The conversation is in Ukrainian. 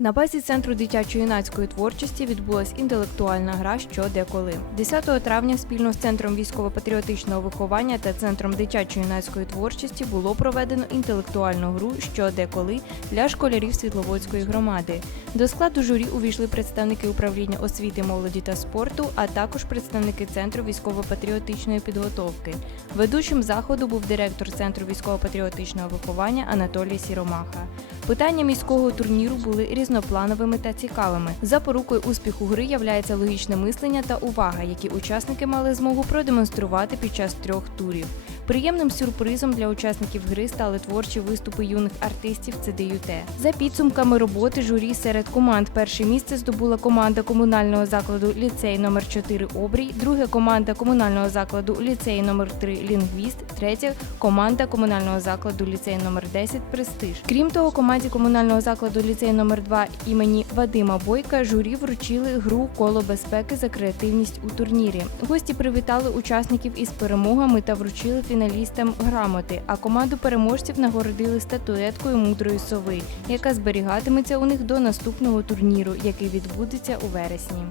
На базі центру дитячо-юнацької творчості відбулась інтелектуальна гра що де коли. 10 травня спільно з центром військово-патріотичного виховання та центром дитячо-юнацької творчості було проведено інтелектуальну гру що де коли для школярів Світловодської громади. До складу журі увійшли представники управління освіти, молоді та спорту, а також представники центру військово-патріотичної підготовки. Ведучим заходу був директор центру військово-патріотичного виховання Анатолій Сіромаха. Питання міського турніру були різноплановими та цікавими. Запорукою успіху гри являється логічне мислення та увага, які учасники мали змогу продемонструвати під час трьох турів. Приємним сюрпризом для учасників гри стали творчі виступи юних артистів ЦДЮТ. За підсумками роботи журі серед команд перше місце здобула команда комунального закладу ліцей номер 4 Обрій, друге команда комунального закладу ліцей номер 3 Лінгвіст, третє команда комунального закладу ліцей номер 10 Престиж. Крім того, команді комунального закладу ліцей номер 2 імені Вадима Бойка журі вручили гру коло безпеки за креативність у турнірі. Гості привітали учасників із перемогами та вручили фіналістам грамоти. А команду переможців нагородили статуеткою мудрої сови, яка зберігатиметься у них до наступного турніру, який відбудеться у вересні.